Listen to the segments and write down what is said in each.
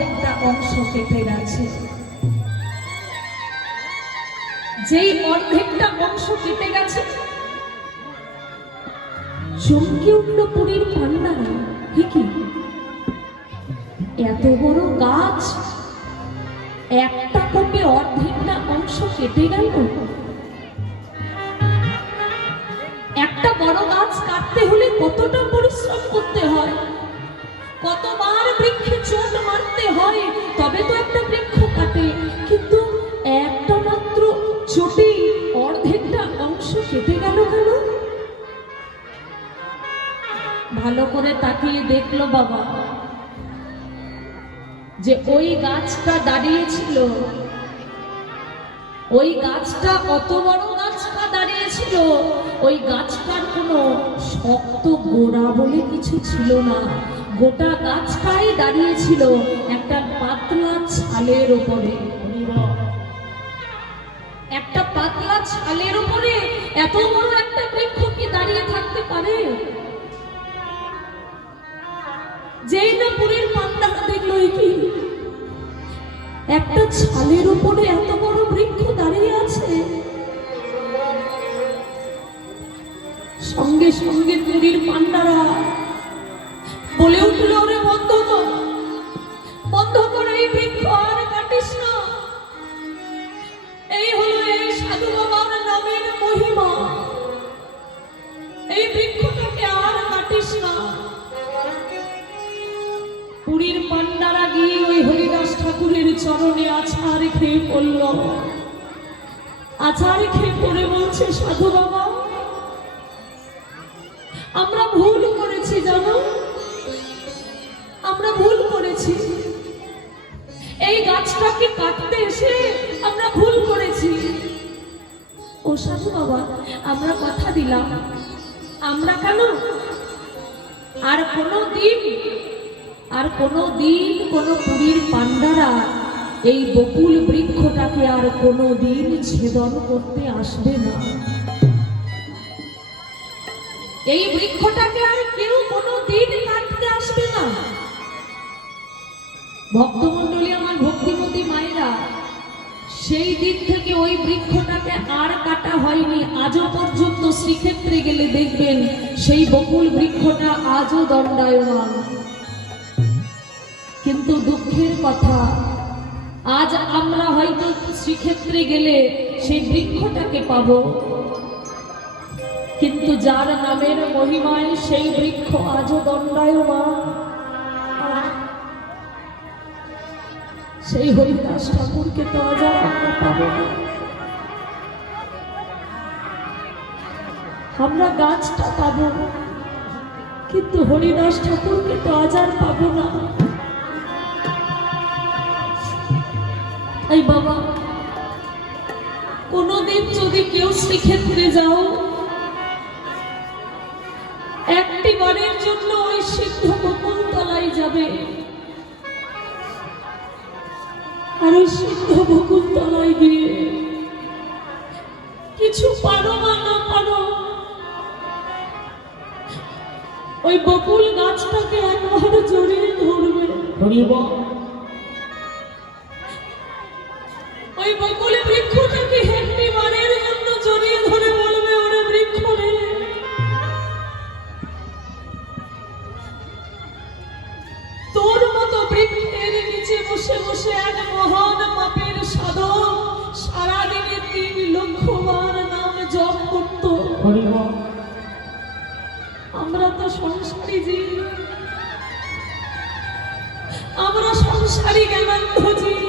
অর্ধেকটা অংশ কেটে গেছে। যেই অর্ধেকটা অংশ কেটে গেছে, চমকে উঠল পুরীর পান্ডারা। কি এত বড় গাছ, একটা কোপে অর্ধেকটা অংশ কেটে গেল। একটা বড় গাছ কাটতে হলে কতটা পরিশ্রম করতে হয়, কতবার বৃক্ষে চোট মারতে হয়, তবে তো একটা বৃক্ষ কাটে। কিন্তু একটা মাত্র চোটে অর্ধেকটা অংশ কেটে গেল কেন? ভালো করে তাকিয়ে দেখলো বাবা যে ওই গাছটা দাঁড়িয়েছিল, ওই গাছটা অত বড় গাছটা দাঁড়িয়েছিল, ওই গাছটার কোনো শক্ত গোড়া বলে কিছু ছিল না। গোটা গাছটাই দাঁড়িয়েছিল একটা পাতলা ছালের উপরে। একটা পাতলা ছালের উপরে এত বড় একটা বৃক্ষ কি দাঁড়িয়ে থাকতে পারে? যেই না পুরীর পান্ডারা দেখলো কি একটা ছালের উপরে এত বড় বৃক্ষ দাঁড়িয়ে আছে, সঙ্গে সঙ্গে পুরীর পান্ডারা বলে উঠল, ওরে বন্ধ কর, বন্ধ করে এই বৃক্ষ আর কাটিস না। এই হলো এই সাধু বাবার নামের মহিমা, এই বৃক্ষটাকে আর কাটিস না। পুরীর পান্ডারা গিয়ে ওই হরিদাস ঠাকুরের চরণে আছাড় খেয়ে পড়ল। আছাড় খেয়ে পড়ে বলছে, সাধু বাবা আমরা ভুল করেছি, জানো আমরা ভুল করেছি, এই গাছটাকে কাটতে এসে আমরা ভুল করেছি। ও সাধু বাবা, আমরা কথা দিলাম, আমরা কেন আর কোনো দিন কোনো পুরীর পান্ডারা এই বকুল বৃক্ষটাকে আর কোনো দিন ছেদন করতে আসবে না। এই বৃক্ষটাকে আর কেউ কোনো দিন কাটতে আসবে না। ভক্তমণ্ডলী, আমার ভক্তিমতী মায়েরা, সেই দিক থেকে ওই বৃক্ষটাকে আর কাটা হয়নি। আজও পর্যন্ত শ্রীক্ষেত্রে গেলে দেখবেন সেই বকুল বৃক্ষটা আজও দণ্ডায়মান। কিন্তু দুঃখের কথা, আজ আমরা হয়তো শ্রীক্ষেত্রে গেলে সেই বৃক্ষটাকে পাবো, কিন্তু যার নামের মহিমায় সেই বৃক্ষ আজও দণ্ডায়মান, সেই হরিদাস ঠাকুরকে তো আজ আমরা পাবো না। আমরা গাছটা পাবো, কিন্তু হরিদাস ঠাকুরকে তো আজ আর পাবো না। এই বাবা, কোনদিন যদি কেউ শ্রীক্ষেত্রে যাও, একটি বারের জন্য ওই সিদ্ধ বকুলতলায় যাবে, আর ওই সিদ্ধ বকুলতলায় গিয়ে কিছু পারো বা না পারো, ওই বকুল গাছটাকে একবার জড়িয়ে ধরবে। ওই বকুল বৃক্ষটাকে একটি বারের জন্য জড়িয়ে ধরে বলবে, ওরে বৃক্ষ রে, তোর মতো বৃক্ষের নিচে বসে বসে এক মহান পাপের সাধক সারাদিনে 3 লক্ষ বার নাম জপ করত। আমরা তো সংসারী জীব, আমরা সংসারী জ্ঞানান্ধ জীব।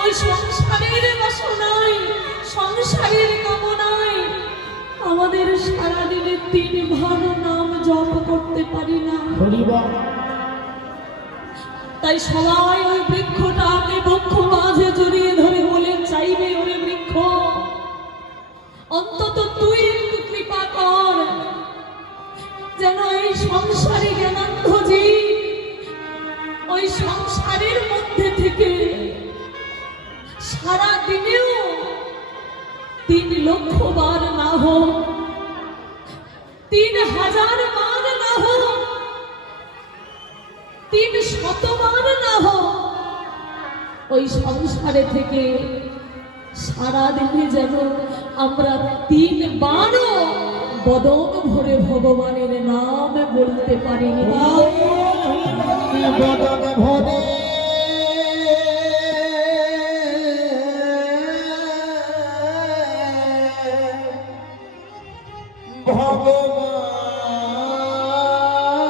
ওই সংসারের বাসনায়, সংসারের কামনায় আমাদের সারাদিনে 3 বার নাম জপ করতে পারি না। তাই সবাই ওই বৃক্ষটাকে বক্ষ মাঝে জড়িয়ে ধরে বলে চাইবে, ওরে বৃক্ষ, অন্তত তুই একটু কৃপা কর, যেন এই সংসারী জ্ঞানান্ধ জীব ওই সংসারের মধ্যে থেকে সারা দিনেও 3 লক্ষ বার না হোক, 3000 বার না হোক, 3 শতবার না হোক ওই সংসারে থেকে সারাদিনে যেন আমরা 3 বারও বদন ভরে ভগবানের নাম বলতে পারিনি। বদন ভরে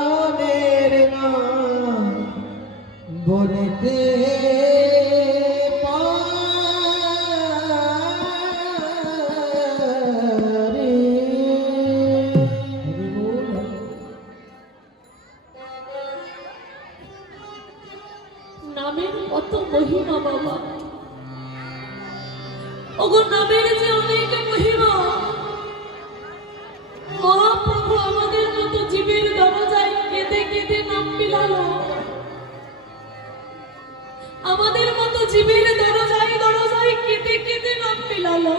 ভগবানের নাম বলতে নামের কত মহিমা বাবা, ওগো নামের যে অনেক মহিমা। মহাপ্রভু আমাদের মতো জীবের দরজায় কেঁদে কেঁদে নাম মিলালো, আমাদের মতো জীবের দরজায় দরজায় কেঁদে কেঁদে নাম মিলালো।